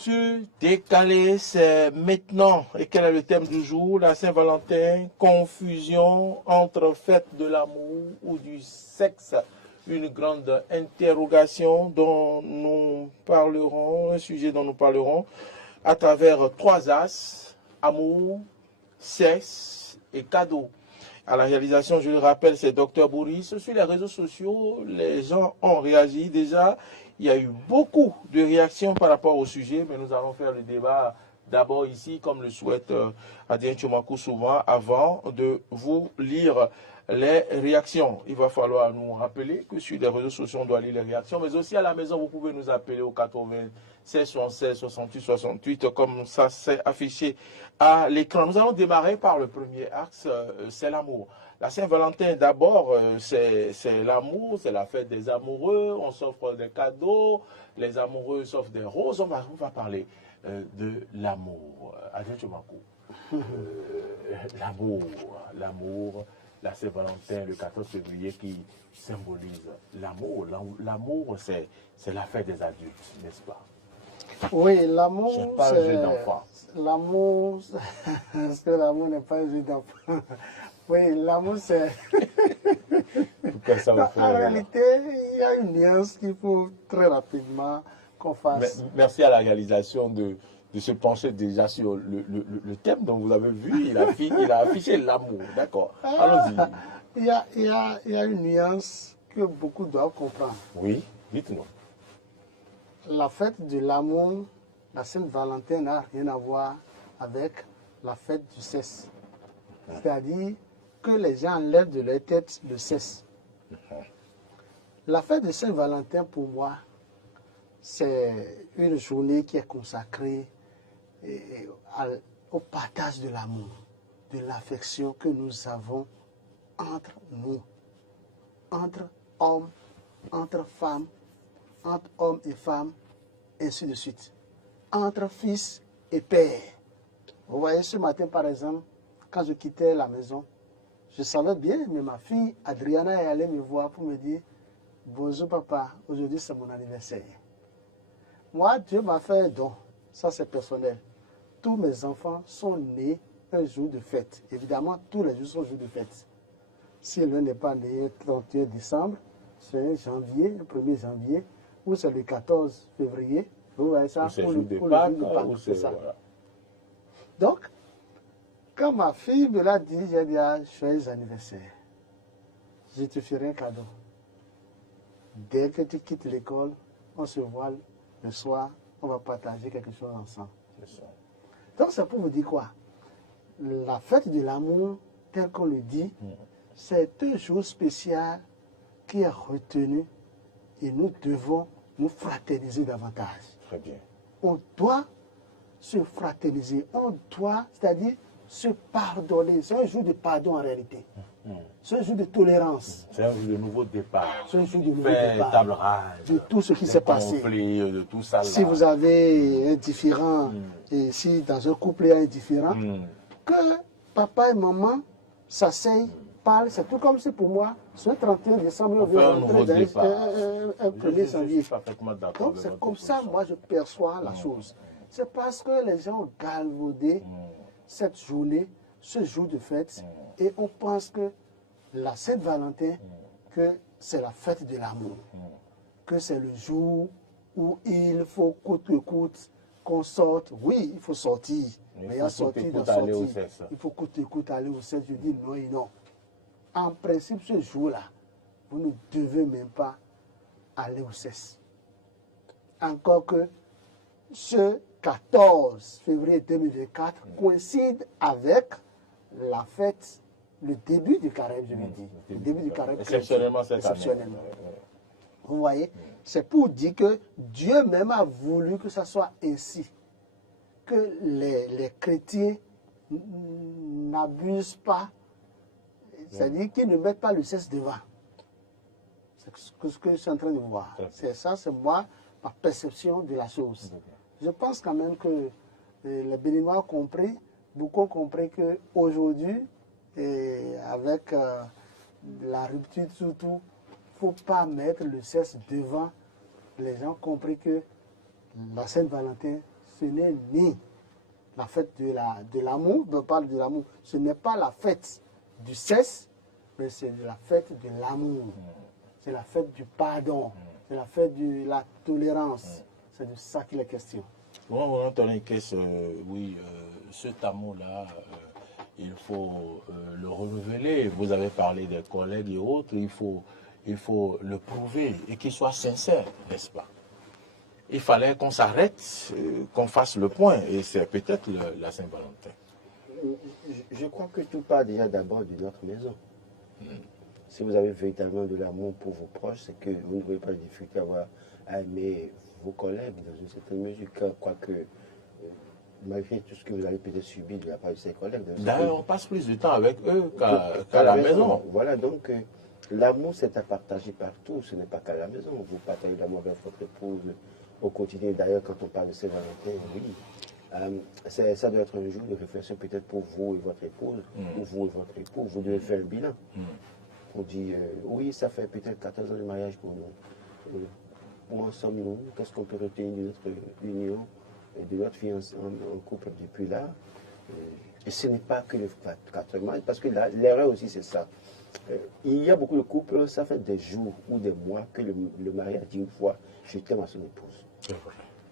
L'actu décalée, c'est maintenant. Et quel est le thème du jour? La Saint-Valentin, confusion entre fête de l'amour ou du sexe. Une grande interrogation dont nous parlerons, un sujet dont nous parlerons à travers trois axes, amour, sexe et cadeau. À la réalisation, je le rappelle, c'est Dr Boris. Sur les réseaux sociaux, les gens ont réagi déjà. Il y a eu beaucoup de réactions par rapport au sujet, mais nous allons faire le débat d'abord ici, comme le souhaite Adrien Tchomakou souvent, avant de vous lire les réactions. Il va falloir nous rappeler que sur les réseaux sociaux, on doit lire les réactions, mais aussi à la maison, vous pouvez nous appeler au 96 76 68 68, comme ça c'est affiché à l'écran. Nous allons démarrer par le premier axe, c'est l'amour. La Saint-Valentin, d'abord, c'est l'amour, c'est la fête des amoureux, on s'offre des cadeaux, les amoureux s'offrent des roses, on va parler de l'amour. Adrien Tchomakou, l'amour, la Saint-Valentin, le 14 février qui symbolise l'amour. L'amour, c'est la fête des adultes, n'est-ce pas? Oui, l'amour, c'est pas un jeu d'enfant. L'amour, est-ce que l'amour n'est pas un jeu d'enfant? Oui, l'amour, c'est... En réalité, il y a une nuance qu'il faut très rapidement qu'on fasse. Merci à la réalisation de se pencher déjà sur le thème dont vous avez vu. Il a affiché l'amour. D'accord. Allons-y. Il y a une nuance que beaucoup doivent comprendre. Oui, dites-nous. La fête de l'amour, la Saint-Valentin n'a rien à voir avec la fête du sexe. C'est-à-dire que les gens enlèvent de leur tête le sexe. La fête de Saint-Valentin, pour moi, c'est une journée qui est consacrée au partage de l'amour, de l'affection que nous avons entre nous, entre hommes, entre femmes, entre hommes et femmes, ainsi de suite, entre fils et père. Vous voyez, ce matin, par exemple, quand je quittais la maison, je savais bien, mais ma fille Adriana est allée me voir pour me dire « Bonjour papa, aujourd'hui c'est mon anniversaire ». Moi, Dieu m'a fait un don, ça c'est personnel. Tous mes enfants sont nés un jour de fête. Évidemment, tous les jours sont jours de fête. Si l'un n'est pas né le 31 décembre, c'est un janvier, le 1er janvier, ou c'est le 14 février. Vous voyez ça, pour le jour de Pâques, c'est ça. Voilà. Donc, quand ma fille me l'a dit, j'ai dit joyeux anniversaire. Je te ferai un cadeau. Dès que tu quittes l'école, on se voit le soir, on va partager quelque chose ensemble. Donc, c'est pour vous dire quoi? La fête de l'amour, tel qu'on le dit, c'est un jour spécial qui est retenu et nous devons nous fraterniser davantage. Très bien. On doit se fraterniser, on doit, c'est-à-dire se pardonner. C'est un jour de pardon en réalité. C'est un jour de tolérance. C'est un jour de nouveau départ. C'est un jour de nouveau départ. Table rase. De tout ce qui s'est passé. De tout ça là. Si vous avez un différent, et si dans un couple il y a un différent, que papa et maman s'asseyent, parlent. C'est tout comme si pour moi, ce 31 décembre, on veut rentrer dans un 1er janvier. Donc c'est comme ça, moi, je perçois la chose. C'est parce que les gens ont galvaudé cette journée, ce jour de fête, et on pense que la Saint-Valentin, que c'est la fête de l'amour, que c'est le jour où il faut coûte que coûte qu'on sorte. Oui, il faut sortir, mais il y a sortir de sortir. Il faut coûte que coûte aller au sexe. Je dis non et non. En principe, ce jour-là, vous ne devez même pas aller au sexe. Encore que ce 14 février 2024 coïncide avec la fête, le début du carême, je vais dire. Le début du carême. Exceptionnellement cette année. Vous voyez, c'est pour dire que Dieu même a voulu que ça soit ainsi. Que les chrétiens n'abusent pas, c'est-à-dire qu'ils ne mettent pas le sexe devant. C'est ce que je suis en train de voir. C'est ça, c'est moi, ma perception de la chose. Je pense quand même que les Béninois ont compris, beaucoup ont compris qu'aujourd'hui, avec la rupture surtout, il ne faut pas mettre le sexe devant. Les gens ont compris que la Saint-Valentin, ce n'est ni la fête de l'amour, on parle de l'amour, ce n'est pas la fête du sexe, mais c'est la fête de l'amour. C'est la fête du pardon, c'est la fête de la tolérance. C'est de ça qu'il est question. Bon, on entend que oui, cet amour-là, il faut le renouveler. Vous avez parlé des collègues et autres, il faut le prouver et qu'il soit sincère, n'est-ce pas? Il fallait qu'on s'arrête, qu'on fasse le point, et c'est peut-être la Saint-Valentin. Je crois que tout part déjà d'abord de notre maison. Si vous avez véritablement de l'amour pour vos proches, c'est que vous ne pouvez pas difficulté à aimer vos collègues dans une certaine mesure, quoique malgré tout ce que vous avez peut-être subi de la part de ses collègues. D'ailleurs, on passe plus de temps avec eux qu'à la maison. Voilà, donc l'amour c'est à partager partout, ce n'est pas qu'à la maison. Vous partagez l'amour avec votre épouse au quotidien. D'ailleurs, quand on parle de Saint-Valentin, oui, ça doit être un jour de réflexion peut-être pour vous et votre épouse, ou vous et votre époux. Vous devez faire un bilan. On dit, oui, ça fait peut-être 14 ans de mariage pour nous. Pour ensemble, nous, qu'est-ce qu'on peut retenir de notre union et de notre vie en couple depuis là? Et ce n'est pas que le 4 mariage, parce que l'erreur aussi, c'est ça. Il y a beaucoup de couples, ça fait des jours ou des mois que le mari a dit une fois, je t'aime à son épouse.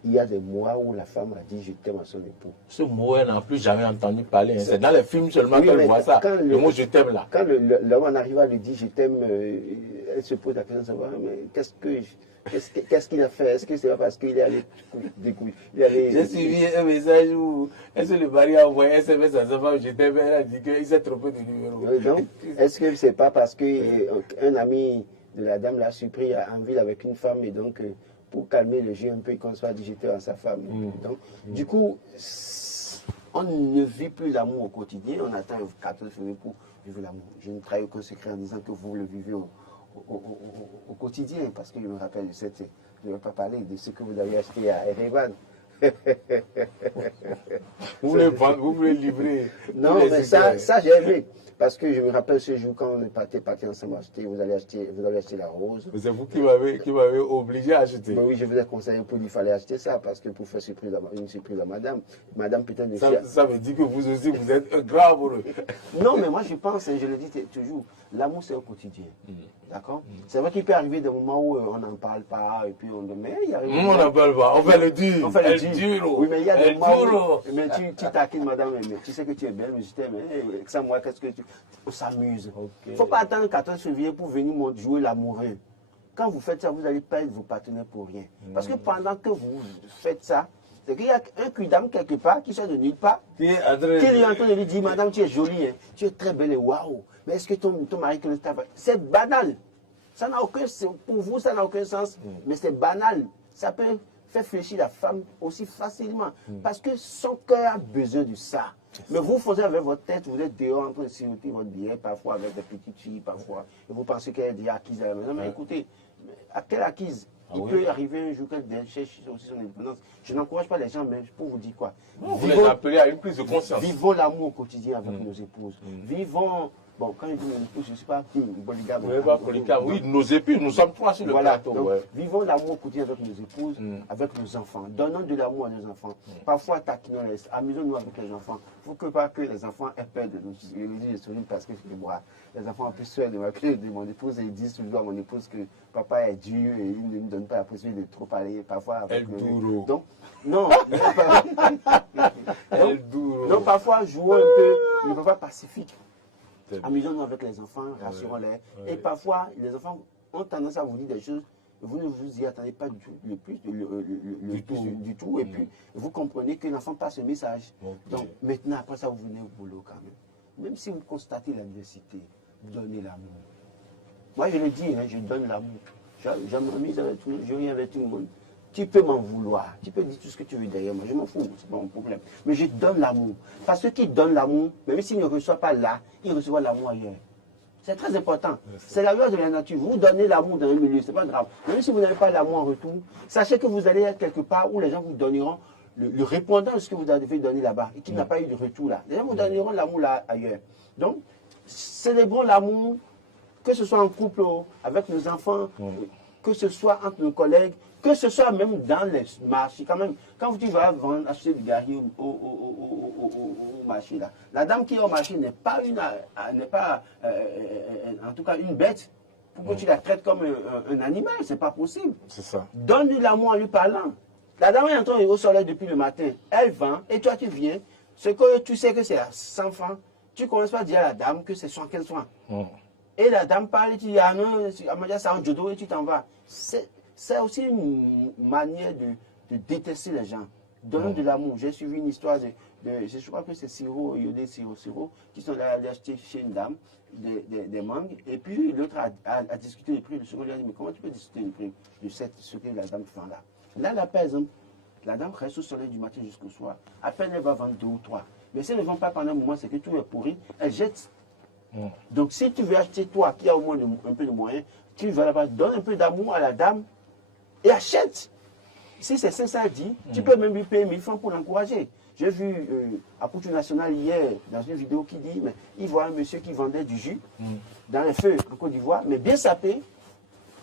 Il y a des mois où la femme a dit je t'aime à son époux. Ce mot, elle n'a plus jamais entendu parler. Hein. C'est dans les films seulement qu'elle voit ça. Le mot je t'aime là. Quand l'homme en arrive à lui dire je t'aime, elle se pose la question de savoir mais qu'est-ce qu'il a fait? Est-ce que c'est pas parce qu'il est allé découvrir? J'ai suivi un message où est-ce que le mari a envoyé un SMS à sa femme je t'aime, elle a dit qu'il s'est trompé de numéro. Donc, est-ce que c'est pas parce qu'un ami de la dame l'a surpris en ville avec une femme et donc pour calmer le jeu un peu, qu'on soit digité à sa femme. Donc, du coup, on ne vit plus l'amour au quotidien, on attend 14 février pour vivre l'amour. Je ne trahis aucun secret en disant que vous le vivez au quotidien, parce que je me rappelle de cette... Je ne vais pas parler de ce que vous avez acheté à Erevan. Vous voulez livrer. Non, mais ça j'ai aimé. Parce que je me rappelle ce jour quand on est parti ensemble acheter, vous avez acheté la rose. C'est vous qui m'avez obligé à acheter. Mais oui, je vous ai conseillé pour qu'il fallait acheter ça, parce que pour faire une surprise à madame. Madame peut-être... Ça veut dire que vous aussi, vous êtes un grand amoureux. Non, mais moi je pense, et je le dis toujours, l'amour c'est au quotidien. D'accord? C'est vrai qu'il peut arriver des moments où on n'en parle pas, et puis on dit, mais il arrive... On n'en parle pas, on fait le dur. On fait le dur. Oui, mais il y a des moments où mais tu taquines madame, mais tu sais que tu es belle, mais je t'aime, sans moi, qu'est-ce que tu... On s'amuse. Il ne faut pas attendre 14 février pour venir jouer l'amoureux. Quand vous faites ça, vous allez perdre vos partenaires pour rien. Parce que pendant que vous faites ça, c'est qu'il y a un cul-d'âme quelque part qui sort de nulle part, qui est en train de lui dire, madame, tu es jolie, hein, tu es très belle et waouh, mais est-ce que ton mari connaît ta... C'est banal. Ça n'a aucun sens. Pour vous, ça n'a aucun sens, mais c'est banal. Ça peut faire fléchir la femme aussi facilement, parce que son cœur a besoin de ça. Mais vous faisiez avec votre tête, vous êtes dehors en train de siroter votre billet, parfois avec des petites filles, parfois, et vous pensez qu'elle est déjà acquise à la maison. Mais écoutez, à quelle acquise? Il peut arriver un jour qu'elle cherche aussi son indépendance. Je n'encourage pas les gens, mais pour vous dire quoi? Vous les appelez à une prise de conscience. Vivons l'amour au quotidien avec nos épouses. Vivons... Bon, quand je dis mon épouse, je ne suis pas polygame. Oui, nos épouses, nous sommes trois sur le plateau. Donc, vivons l'amour au quotidien avec nos épouses, avec nos enfants. Donnons de l'amour à nos enfants. Parfois, taquinons-les, amusons-nous avec les enfants. Il ne faut pas que les enfants aient peur de nous. Je souris parce que je vois. Les enfants ont plus peur de m'appeler de mon épouse et ils disent toujours à mon épouse que papa est dur et il ne me donne pas la possibilité de trop parler. Parfois, avec le... Donc, non. Donc, parfois, jouons un peu le papa pacifique. Amusons-nous avec les enfants, rassurons-les. Et parfois, les enfants ont tendance à vous dire des choses, vous ne vous y attendez pas du tout. Et puis, vous comprenez que l'enfant passe un message. Donc, maintenant, après ça, vous venez au boulot quand même. Même si vous constatez l'adversité, donnez l'amour. Moi, je le dis, hein, je donne l'amour. Je m'amuse avec tout le monde, je ris avec tout le monde. Tu peux m'en vouloir, tu peux dire tout ce que tu veux derrière moi, je m'en fous, c'est pas mon problème. Mais je donne l'amour. Parce que ceux qui donnent l'amour, même s'ils ne reçoivent pas là, ils reçoivent l'amour ailleurs. C'est très important. C'est la loi de la nature. Vous donnez l'amour dans un milieu, c'est pas grave. Même si vous n'avez pas l'amour en retour, sachez que vous allez être quelque part où les gens vous donneront le répondant de ce que vous avez donné là-bas et qui n'a pas eu de retour là. Les gens vous donneront l'amour là ailleurs. Donc, célébrons l'amour, que ce soit en couple, avec nos enfants, que ce soit entre nos collègues, Que ce soit même dans les marchés, quand même, quand tu vas vendre, acheter du gari au marché, là, la dame qui est au marché n'est pas, en tout cas une bête pour que tu la traites comme un animal, c'est pas possible. C'est ça. Donne-lui l'amour en lui parlant. La dame est en train au soleil depuis le matin, elle vend, et toi tu viens, ce que tu sais que c'est à 100 francs, tu ne commences pas à dire à la dame que c'est 75 francs. Et la dame parle, et tu dis, ah non, ça en judo, et tu t'en vas. C'est aussi une manière de détester les gens. Donne de l'amour. J'ai suivi une histoire je crois que c'est Siro, Yodé Siro, qui sont allés acheter chez une dame des mangues. Et puis l'autre a discuté le prix. Le second lui a dit, mais comment tu peux discuter le prix de ce que la dame vend là? Là, par exemple, la dame reste au soleil du matin jusqu'au soir. À peine elle va vendre 2 ou 3. Mais si elle ne vend pas pendant un moment, c'est que tout est pourri, elle jette. Donc si tu veux acheter, toi qui as au moins un peu de moyens, tu vas là-bas, donne un peu d'amour à la dame et achète. Si c'est 510, tu peux même lui payer 1000 francs pour l'encourager. J'ai vu à Poutou National hier, dans une vidéo qui dit, mais il voit un monsieur qui vendait du jus dans les feux en Côte d'Ivoire, mais bien sapé,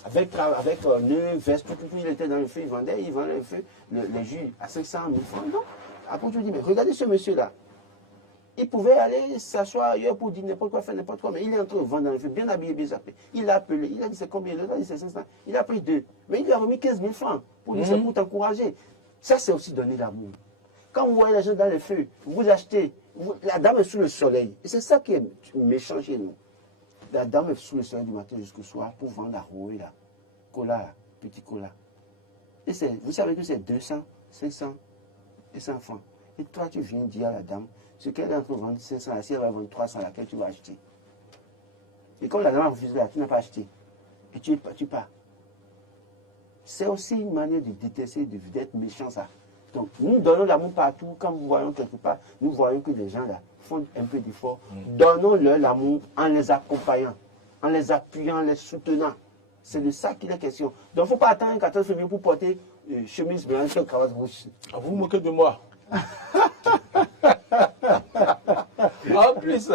avec nœud, veste, tout, il était dans le feu, il vendait le feu, les jus à 500 000 francs. Donc, à Poutou dit, mais regardez ce monsieur-là. Il pouvait aller s'asseoir ailleurs pour dire n'importe quoi, faire n'importe quoi, mais il est en train de vendre dans le feu, bien habillé, bien sapé. Il l'a appelé, il a dit c'est combien, il a dit c'est 500. Il a pris 2, mais il lui a remis 15 000 francs pour dire c'est pour t'encourager. Ça, c'est aussi donner l'amour. Quand vous voyez les gens dans le feu, vous achetez, la dame est sous le soleil. Et c'est ça qui est méchant chez nous. La dame est sous le soleil du matin jusqu'au soir pour vendre la rouée, là. Cola, là, petit cola. Et vous savez que c'est 200, 500 et 100 francs. Et toi, tu viens dire à la dame, ce qu'elle est en train de vendre 500, si elle va vendre 300, laquelle tu vas acheter. Et comme la dame a refusé là, tu n'as pas acheté. Et tu pars. C'est aussi une manière de détester, d'être méchant, ça. Donc, nous donnons l'amour partout. Quand nous voyons quelque part, nous voyons que les gens là font un peu d'effort. Donnons-leur l'amour en les accompagnant, en les appuyant, en les soutenant. C'est de ça qu'il est question. Donc, il ne faut pas attendre un 14 février pour porter chemise blanche et cravate rouge. Vous vous moquez de moi. En plus,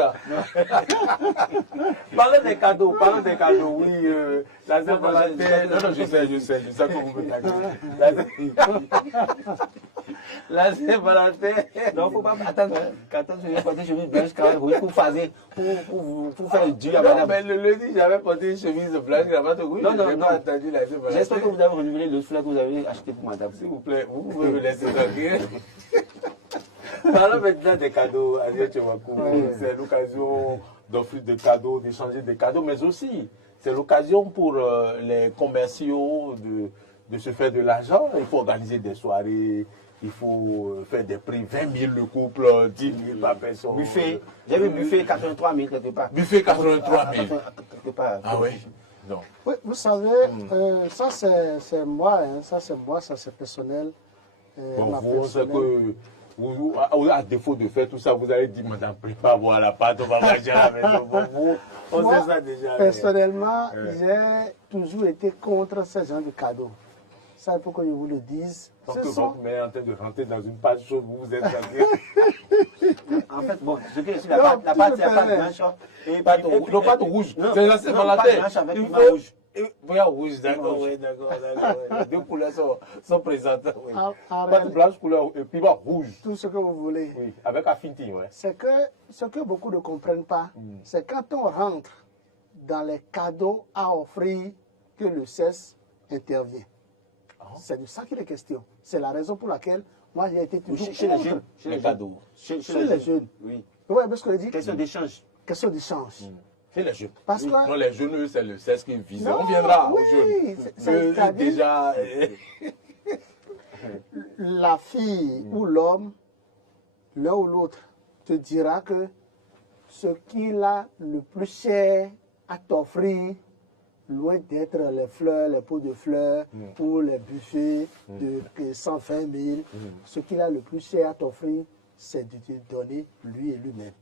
Parlons des cadeaux, oui. La Saint-Valentin. Non, je sais que vous me taquez. La Saint-Valentin. Non, il ne faut pas attendre 14 février porter chemise blanche, cravate rouge pour faire le Dieu. Non, mais le lundi, j'avais porté une chemise blanche, cravate rouge. Non. Pas entendu la Saint-Valentin. J'espère que vous avez renouvelé le soufflet que vous avez acheté pour madame. S'il vous plaît, vous pouvez me laisser tranquille. Parlons maintenant des cadeaux, Azier Tchewakou. C'est l'occasion d'offrir des cadeaux, d'échanger des cadeaux, mais aussi c'est l'occasion pour les commerciaux de se faire de l'argent. Il faut organiser des soirées, il faut faire des prix 20 000 le couple, 10 000 par personne. Buffet, j'ai vu buffet 83 000 quelque part. Buffet 83 000. Quelque part. Ah oui. Non. Oui, vous savez, ça c'est moi, hein, ça c'est personnel. Bon, vous, c'est que à défaut de faire tout ça, vous allez dire, madame, prépare voir la pâte, on va manger à la maison. Bon, on moi, sait ça déjà. Personnellement, j'ai toujours été contre ce genre de cadeaux. Ça, il faut que je vous le dise. Parce que votre mère est en train de rentrer dans une page chaude, vous êtes tranquille. En fait, bon, ce que la pâte, c'est la pâte blanche. Et pâte rouge. C'est la Saint-Valentin. Pâte blanche avec piment rouge. Voyons rouge, d'accord, oui, d'accord. Les deux couleurs sont présentes. Oui. Pâte blanche, couleur et piment rouge. Tout ce que vous voulez. Oui, avec affinity, oui. C'est que ce que beaucoup ne comprennent pas, c'est quand on rentre dans les cadeaux à offrir que le sexe intervient. C'est de ça qu'il est question. C'est la raison pour laquelle moi j'ai été toujours chez les jeunes. Chez les cadeaux. Chez les jeunes. Oui. Oui, parce que je dis. Question d'échange. Question d'échange. C'est les jeunes. Parce que. Non, les jeunes, c'est le sexe qui vise. Non, On viendra oui, aux jeunes. Déjà. La fille ou l'homme, l'un ou l'autre, te dira que ce qu'il a le plus cher à t'offrir, loin d'être les fleurs, les pots de fleurs ou les buffets de 120 000, ce qu'il a le plus cher à t'offrir, c'est de te donner lui et lui-même.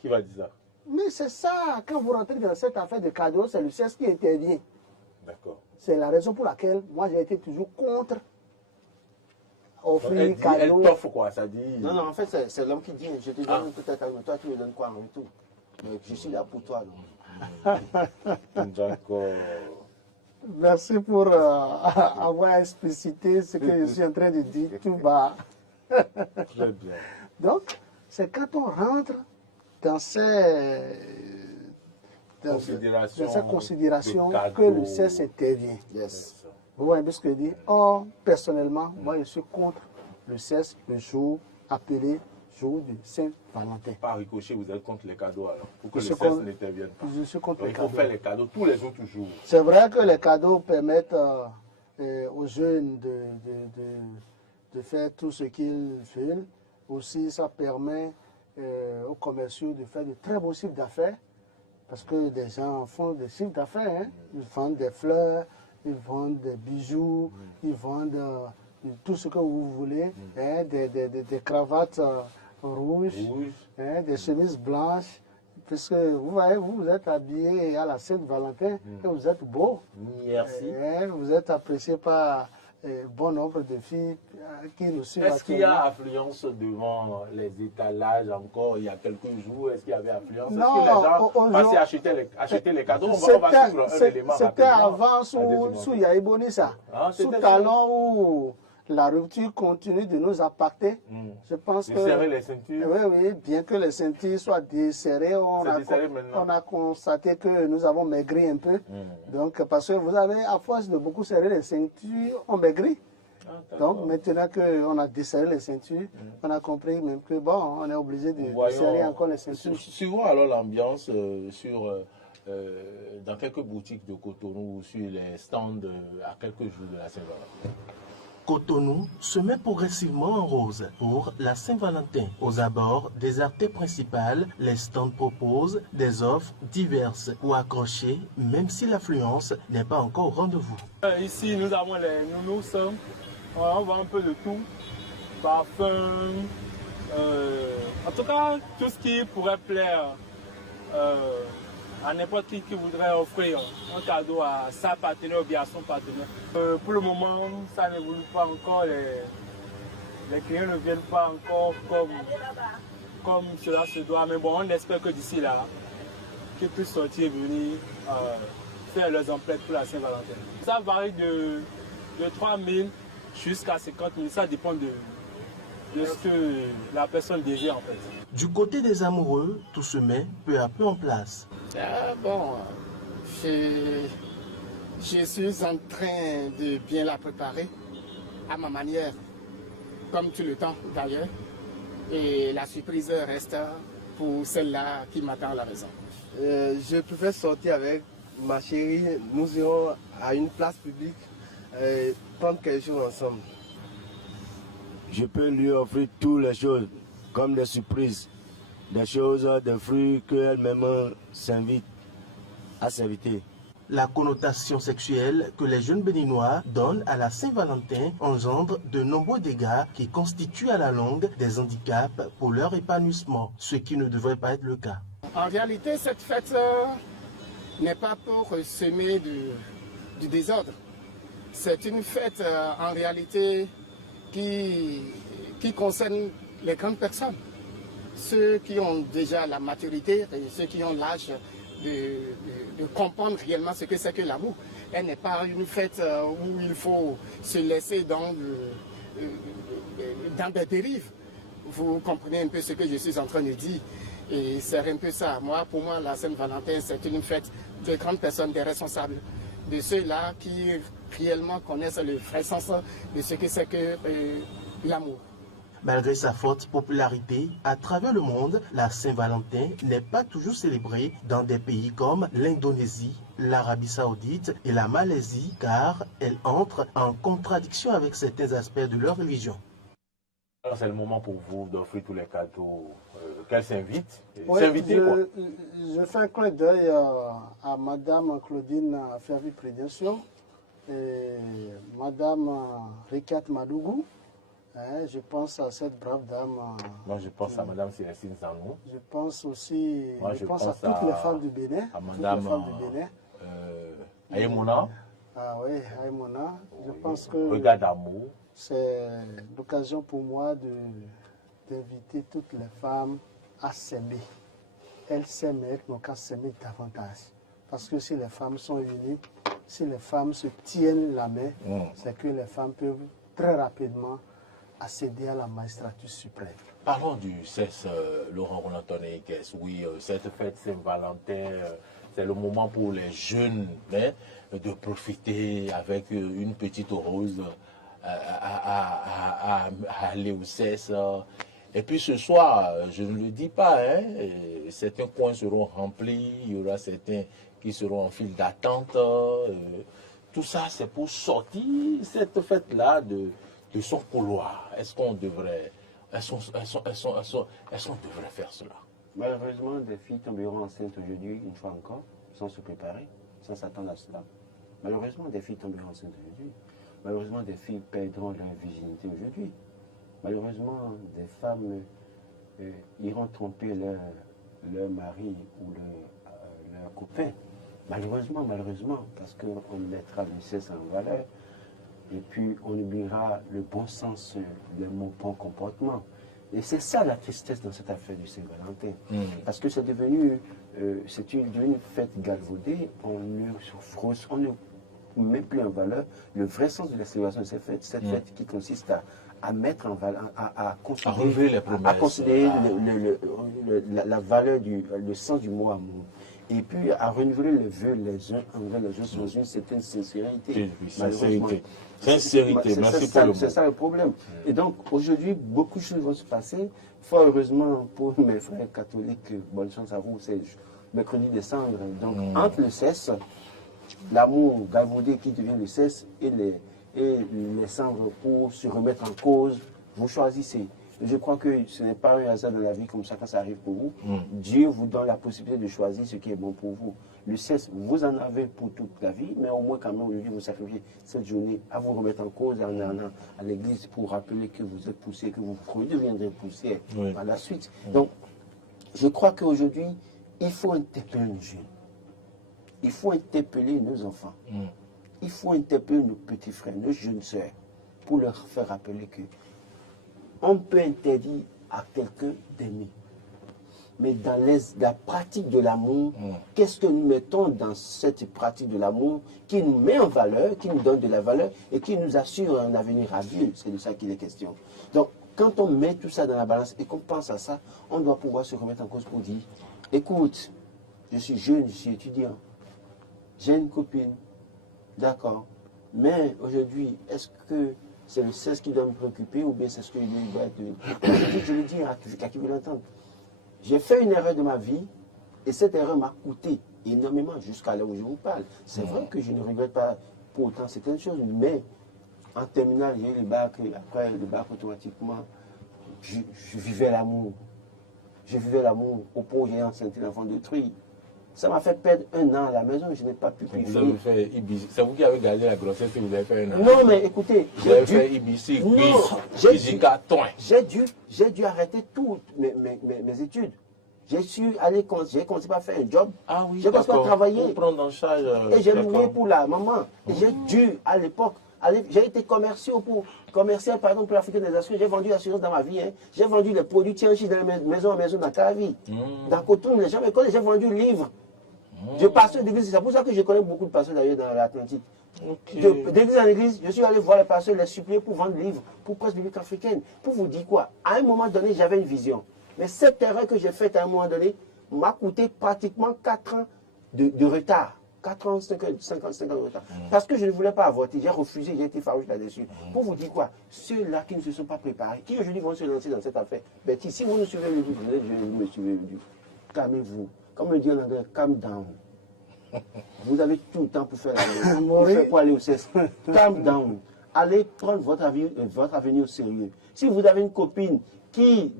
Qui va dire ça? Mais c'est ça, quand vous rentrez dans cette affaire de cadeaux, c'est le sexe qui intervient. D'accord. C'est la raison pour laquelle moi j'ai été toujours contre offrir cadeaux. Elle t'offre quoi, ça dit? Non, en fait, c'est l'homme qui dit, je te donne tout à calme, toi tu me donnes quoi en retour? Mais je suis là pour toi, non? D'accord. Merci pour avoir explicité ce que je suis en train de dire tout bas. Très bien. Donc, c'est quand on rentre dans ces considérations que le CES intervient. Yes. Vous voyez ce que je dis? Or, personnellement, moi, je suis contre le CES, le jour appelé jour du Saint-Valentin. Par ricochet, vous êtes contre les cadeaux alors, pour que Je le suis CES contre- n'intervienne pas. Je suis contre Donc, les il faut cadeaux. faire les cadeaux tous les autres jours. C'est vrai que les cadeaux permettent aux jeunes de faire tout ce qu'ils veulent. Aussi, ça permet aux commerciaux de faire de très beaux chiffres d'affaires. Parce que des gens font des chiffres d'affaires. Hein. Ils vendent des fleurs, ils vendent des bijoux, ils vendent tout ce que vous voulez. Hein, des cravates rouges, hein, des chemises blanches. Parce que vous voyez, vous êtes habillé à la Saint-Valentin et vous êtes beau. Merci. Vous êtes apprécié par bon nombre de filles qui nous suivent. Est-ce qu'il y a affluence devant les étalages encore il y a quelques jours? Est-ce qu'il y avait affluence? Est-ce que les gens passaient acheter les cadeaux? On va suivre un élément C'était avant sous Yaïboni ça. Sous Talon où la rupture continue de nous impacter. Je pense que... Desserrer les ceintures? Oui, bien que les ceintures soient desserrées, on a constaté que nous avons maigri un peu. Donc, parce que vous avez, à force de beaucoup serrer les ceintures, on maigrit. Donc, maintenant qu'on a desserré les ceintures, on a compris même que, bon, on est obligé de serrer encore les ceintures. Suivons alors l'ambiance dans quelques boutiques de Cotonou, sur les stands à quelques jours de la Saint-Valentin. Cotonou se met progressivement en rose pour la Saint-Valentin. Aux abords des artères principales, les stands proposent des offres diverses pour accrocher, même si l'affluence n'est pas encore au rendez-vous. Ici, nous avons les nounous. On voit un peu de tout. Parfum. En tout cas, tout ce qui pourrait plaire à n'importe qui voudrait offrir un cadeau à sa partenaire ou bien à son partenaire. Pour le moment, ça n'évolue pas encore. Les clients ne viennent pas encore comme cela se doit. Mais bon, on espère que d'ici là, qu'ils puissent sortir et venir faire leurs emplettes pour la Saint-Valentin. Ça varie de 3 000 jusqu'à 50 000. Ça dépend de ce que la personne désire en fait. Du côté des amoureux, tout se met peu à peu en place. Je suis en train de bien la préparer à ma manière, comme tout le temps d'ailleurs. Et la surprise reste pour celle-là qui m'attend à la maison. Je préfère sortir avec ma chérie. Nous irons à une place publique prendre quelque chose ensemble. Je peux lui offrir toutes les choses, comme des surprises, des choses, des fruits qu'elle-même s'invite à s'inviter. La connotation sexuelle que les jeunes béninois donnent à la Saint-Valentin engendre de nombreux dégâts qui constituent à la longue des handicaps pour leur épanouissement, ce qui ne devrait pas être le cas. En réalité, cette fête n'est pas pour semer du désordre. C'est une fête en réalité qui concerne les grandes personnes. Ceux qui ont déjà la maturité et ceux qui ont l'âge de comprendre réellement ce que c'est que l'amour. Elle n'est pas une fête où il faut se laisser dans des dérives. Vous comprenez un peu ce que je suis en train de dire. Et c'est un peu ça. Pour moi, la Saint-Valentin, c'est une fête de grandes personnes, des responsables, de ceux-là qui réellement connaissent le vrai sens de ce que c'est que l'amour. Malgré sa forte popularité, à travers le monde, la Saint-Valentin n'est pas toujours célébrée dans des pays comme l'Indonésie, l'Arabie Saoudite et la Malaisie, car elle entre en contradiction avec certains aspects de leur religion. Alors c'est le moment pour vous d'offrir tous les cadeaux qu'elle s'invite. Oui, je fais un clin d'œil à Madame Claudine Fervi-Prédiation et Madame Rikat Madougou. Je pense à cette brave dame. Moi, je pense à Madame Célestine Zanou. Je pense aussi Moi, je pense à toutes les femmes du Bénin. À Madame Aïmouna. Ah oui, Aïmouna. Je pense que Regard d'amour. c'est l'occasion pour moi d'inviter toutes les femmes à s'aimer. Elles s'aiment, elles n'ont qu'à s'aimer davantage. Parce que si les femmes sont unies, si les femmes se tiennent la main, c'est que les femmes peuvent très rapidement accéder à la magistrature suprême. Parlons du CES, Laurent Roland-Tonnerre. Oui, cette fête Saint-Valentin, c'est le moment pour les jeunes hein, de profiter avec une petite rose à aller au CES. Et puis ce soir, je ne le dis pas, hein, certains coins seront remplis, il y aura certains qui seront en file d'attente. Tout ça, c'est pour sortir cette fête-là de son couloir. Est-ce qu'on devrait, est-ce qu'on devrait faire cela? Malheureusement, des filles tomberont enceintes aujourd'hui, une fois encore, sans se préparer, sans s'attendre à cela. Malheureusement, des filles tomberont enceintes aujourd'hui. Malheureusement, des filles perdront leur virginité aujourd'hui. Malheureusement, des femmes iront tromper leur mari ou leur copain. Malheureusement, parce qu'on mettra le sexe en valeur et puis on oubliera le bon sens, le bon comportement. Et c'est ça la tristesse dans cette affaire du Saint-Valentin. Parce que c'est devenu, une fête galvaudée, on ne met plus en valeur le vrai sens de la célébration de cette fête qui consiste à mettre en valeur, à considérer la valeur, le sens du mot amour. Et puis à renouveler les vœux les uns envers les autres dans une certaine sincérité. Sincérité, merci pour le mot. C'est ça le problème. Et donc aujourd'hui, beaucoup de choses vont se passer. Fort heureusement pour mes frères catholiques, bonne chance à vous, c'est mercredi des cendres. Donc entre le cesse, l'amour galvaudé qui devient le cesse et les cendres pour se remettre en cause, vous choisissez. Je crois que ce n'est pas un hasard dans la vie comme ça quand ça arrive pour vous. Dieu vous donne la possibilité de choisir ce qui est bon pour vous. Le cesse, vous en avez pour toute la vie, mais au moins quand même aujourd'hui vous sacrifiez cette journée à vous remettre en cause en allant à l'église pour rappeler que vous êtes poussière, que vous redeviendrez poussière par la suite. Donc, je crois qu'aujourd'hui, il faut interpeller nos jeunes. Il faut interpeller nos enfants. Il faut interpeller nos petits frères, nos jeunes sœurs, pour leur faire rappeler que on peut interdire à quelqu'un d'aimer. Mais dans la pratique de l'amour, qu'est-ce que nous mettons dans cette pratique de l'amour qui nous met en valeur, qui nous donne de la valeur et qui nous assure un avenir radieux? C'est de ça qu'il est question. Donc, quand on met tout ça dans la balance et qu'on pense à ça, on doit pouvoir se remettre en cause pour dire, écoute, je suis jeune, je suis étudiant, j'ai une copine, d'accord, mais aujourd'hui, est-ce que c'est le sexe qui doit me préoccuper ou bien c'est ce que il doit être... Je le dis à qui veut l'entendre. J'ai fait une erreur de ma vie et cette erreur m'a coûté énormément jusqu'à là où je vous parle. C'est vrai que je ne regrette pas pour autant certaines choses, mais en terminale, j'ai eu le bac, après le bac automatiquement, je vivais l'amour. Je vivais l'amour au point où j'ai enceinté l'enfant d'autrui. Ça m'a fait perdre 1 an à la maison, je n'ai pas pu finir. C'est vous qui avez gardé la grossesse et vous avez fait 1 an. Non, mais écoutez, vous avez fait IBC, j'ai dû arrêter toutes mes études. J'ai commencé par faire un job. Ah oui, j'ai commencé par travailler. Pour prendre en charge. Et j'ai loué pour la maman. Et j'ai dû, à l'époque, j'ai été commercial pour l'Afrique des Assurances. J'ai vendu l'assurance dans ma vie. Hein. J'ai vendu les produits Tianchi dans la maison en maison dans ta vie. Dans Cotonou, les gens me connaissent. J'ai vendu livres. Je pasteur d'église. C'est pour ça que je connais beaucoup de pasteurs d'ailleurs dans l'Atlantique. D'église en église, je suis allé voir les pasteurs, les supplier pour vendre livres, pour presse biblique africaine. Pour vous dire quoi? À un moment donné, j'avais une vision. Mais cette erreur que j'ai faite à un moment donné m'a coûté pratiquement 4 ans de retard. 4 ans, 5 ans de retard. Parce que je ne voulais pas avorter. J'ai refusé, j'ai été farouche là-dessus. Pour vous dire quoi? Ceux-là qui ne se sont pas préparés, qui aujourd'hui vont se lancer dans cette affaire, Betty, si vous nous suivez le vous me suivez le calmez-vous. Comme on dit en anglais, calm down. Vous avez tout le temps pour faire pour aller au CES. Calm down. Allez prendre votre avenir au sérieux. Si vous avez une copine qui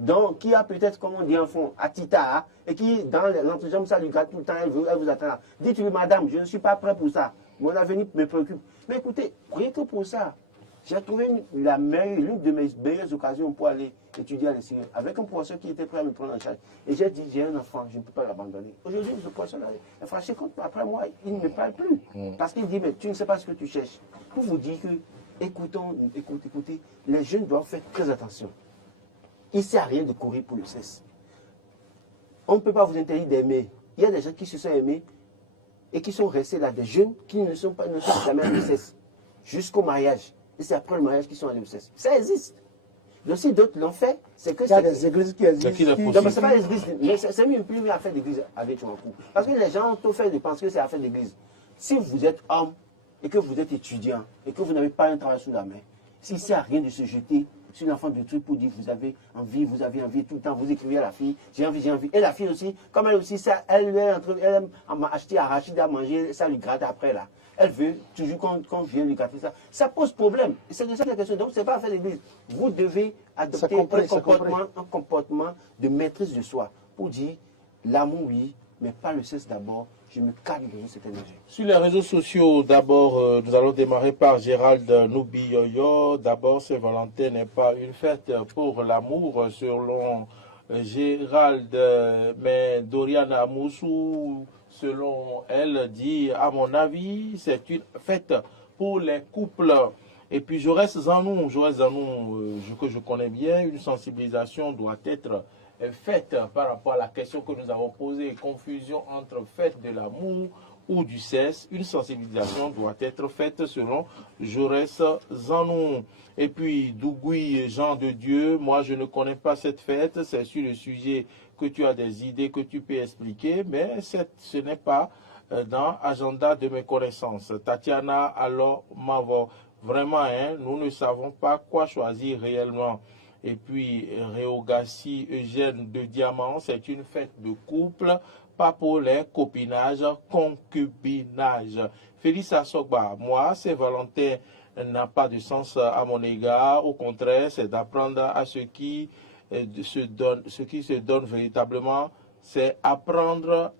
a peut-être, comme on dit en fond, à Tita, et qui, dans l'enthousiasme, ça lui gratte tout le temps, elle vous attend. Dites-lui, madame, je ne suis pas prêt pour ça. Mon avenir me préoccupe. Mais écoutez, rien que pour ça, j'ai trouvé l'une de mes meilleures occasions pour aller étudier à l'extérieur, avec un professeur qui était prêt à me prendre en charge. Et j'ai dit, j'ai un enfant, je ne peux pas l'abandonner. Aujourd'hui, ce professeur-là est fâché contre moi. Après moi, il ne me parle plus. Parce qu'il dit, mais tu ne sais pas ce que tu cherches. Pour vous dire que, écoutez, les jeunes doivent faire très attention. Il ne sert à rien de courir pour le sexe. On ne peut pas vous interdire d'aimer. Il y a des gens qui se sont aimés et qui sont restés là, des jeunes qui ne sont jamais allés au CES jusqu'au mariage. Et c'est après le mariage qu'ils sont allés au CES. Ça existe. Donc si d'autres l'ont fait, c'est que il y a des églises qui existent. non, mais c'est pas les églises, mais c'est même plus affaire d'église avec Chouakou. Parce que les gens ont tout fait de penser que c'est affaire d'église. Si vous êtes homme et que vous êtes étudiant et que vous n'avez pas un travail sous la main, s'il ne sert à rien de se jeter sur l'enfant de truc pour dire vous avez envie tout le temps, vous écrivez à la fille, j'ai envie. Et la fille aussi, comme elle aussi, elle aime acheter arachide à manger, ça lui gratte après là. Elle veut toujours qu'on vienne lui gratter ça. Ça pose problème. C'est de ça la question. Donc, ce n'est pas affaire d'église. Vous devez adopter un comportement de maîtrise de soi pour dire l'amour, oui, mais pas le sexe d'abord. Je me calme de cette énergie. Sur les réseaux sociaux, d'abord, nous allons démarrer par Gérald Noubi-Yoyo. D'abord, Saint-Valentin n'est pas une fête pour l'amour, selon Gérald, mais Doriana Moussou, selon elle, dit, à mon avis, c'est une fête pour les couples. Et puis, Jaurès Zanou, que je connais bien, une sensibilisation doit être faite par rapport à la question que nous avons posée, confusion entre fête de l'amour ou du sexe. Une sensibilisation doit être faite selon Jaurès Zanou. Et puis, Dougoui, Jean de Dieu, moi je ne connais pas cette fête, c'est sur le sujet que tu as des idées que tu peux expliquer, mais ce n'est pas dans l'agenda de mes connaissances. Tatiana, alors, Mavo, vraiment, nous ne savons pas quoi choisir réellement. Et puis, Réogassi, Eugène de Diamant, c'est une fête de couple, pas pour les copinages, concubinage. Félix Assogba, moi, Saint-Valentin n'a pas de sens à mon égard. Au contraire, c'est d'apprendre à ce qui se donne véritablement, c'est apprendre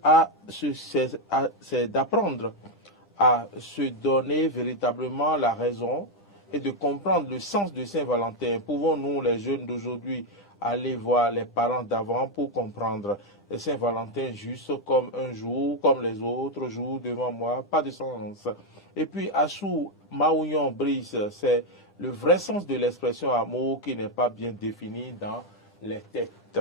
c'est d'apprendre à se donner véritablement la raison et de comprendre le sens de Saint-Valentin. Pouvons-nous, les jeunes d'aujourd'hui, aller voir les parents d'avant pour comprendre Saint-Valentin juste comme un jour, comme les autres jours devant moi, pas de sens. Et puis, Assou Maouillon Brice, c'est le vrai sens de l'expression amour qui n'est pas bien défini dans les têtes.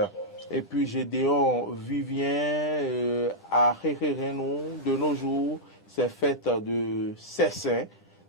Et puis, Gédéon Vivien à Rérérénou, de nos jours, c'est fête de cessin,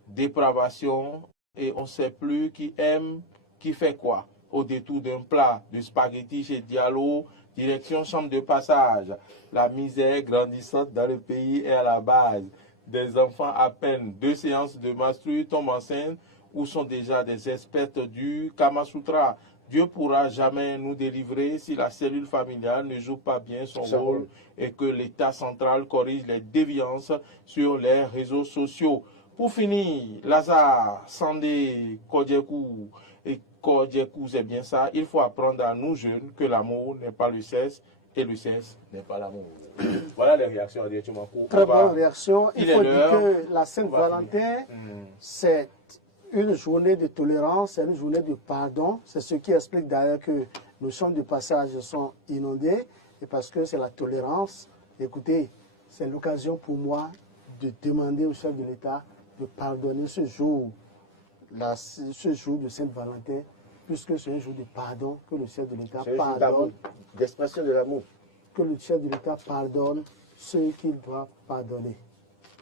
dépravation, et on ne sait plus qui aime, qui fait quoi. Au détour d'un plat de spaghettis chez Diallo, direction chambre de passage. La misère grandissante dans le pays est à la base. Des enfants à peine 2 séances de menstru tombent enceintes ou sont déjà des expertes du Kama Sutra. Dieu pourra jamais nous délivrer si la cellule familiale ne joue pas bien son rôle et que l'État central corrige les déviances sur les réseaux sociaux. Pour finir, Lazare, Sandé, Kodjekou et Kodjekou, c'est bien ça. Il faut apprendre à nous jeunes que l'amour n'est pas le sexe et le sexe n'est pas l'amour. Voilà les réactions à Dietchoumakou. Très bonne réaction. Il faut dire que la Saint-Valentin, c'est une journée de tolérance, c'est une journée de pardon. C'est ce qui explique d'ailleurs que nos champs de passage sont inondés. Et parce que c'est la tolérance, écoutez, c'est l'occasion pour moi de demander au chef de l'État de pardonner ce jour de Saint-Valentin, puisque c'est un jour de pardon, que le chef de l'État pardonne. D'expression de l'amour. Que le chef de l'État pardonne ceux qu'il doit pardonner.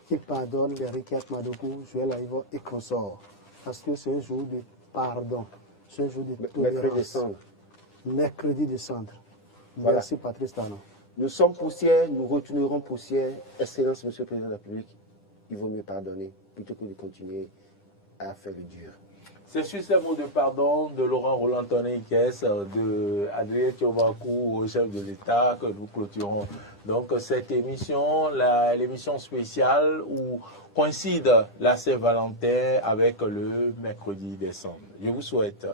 Qu'il pardonne les Riquettes Madougou, Joël Aïvo et consorts. Parce que c'est un jour de pardon, c'est un jour de tolérance. Mercredi de cendre. Voilà. Merci Patrice Talon. Nous sommes poussière, nous retournerons poussière. Excellence, Monsieur le Président de la République, il vaut mieux pardonner plutôt que de continuer à faire le dur. C'est sur ces mots de pardon de Laurent Roland-Tonné-Ikes, de Adrien Tiomakou, au chef de l'État, que nous clôturons donc cette émission, l'émission spéciale où coïncide la Saint-Valentin avec le mercredi décembre. Je vous souhaite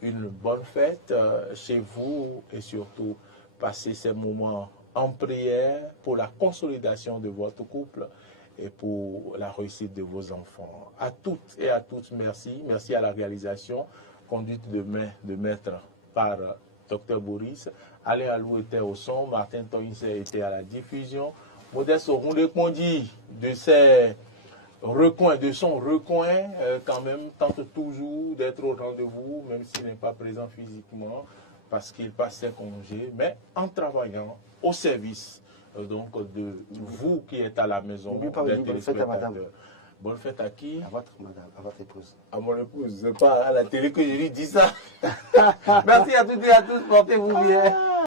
une bonne fête chez vous et surtout passez ces moments en prière pour la consolidation de votre couple et pour la réussite de vos enfants. À toutes et à tous, merci. Merci à la réalisation, conduite de main de maître par Dr Boris. Alain Alou était au son, Martin Toïnse était à la diffusion. Modeste Rondekondi de ses recoins, de son recoin, quand même, tente toujours d'être au rendez-vous, même s'il n'est pas présent physiquement, parce qu'il passe ses congés, mais en travaillant au service donc de vous qui êtes à la maison. N'oublie pas de dire bonne fête à madame. Bonne fête à qui? À votre madame, à votre épouse. À mon épouse. C'est pas à la télé que je lui dis ça. Merci à toutes et à tous. Portez-vous bien.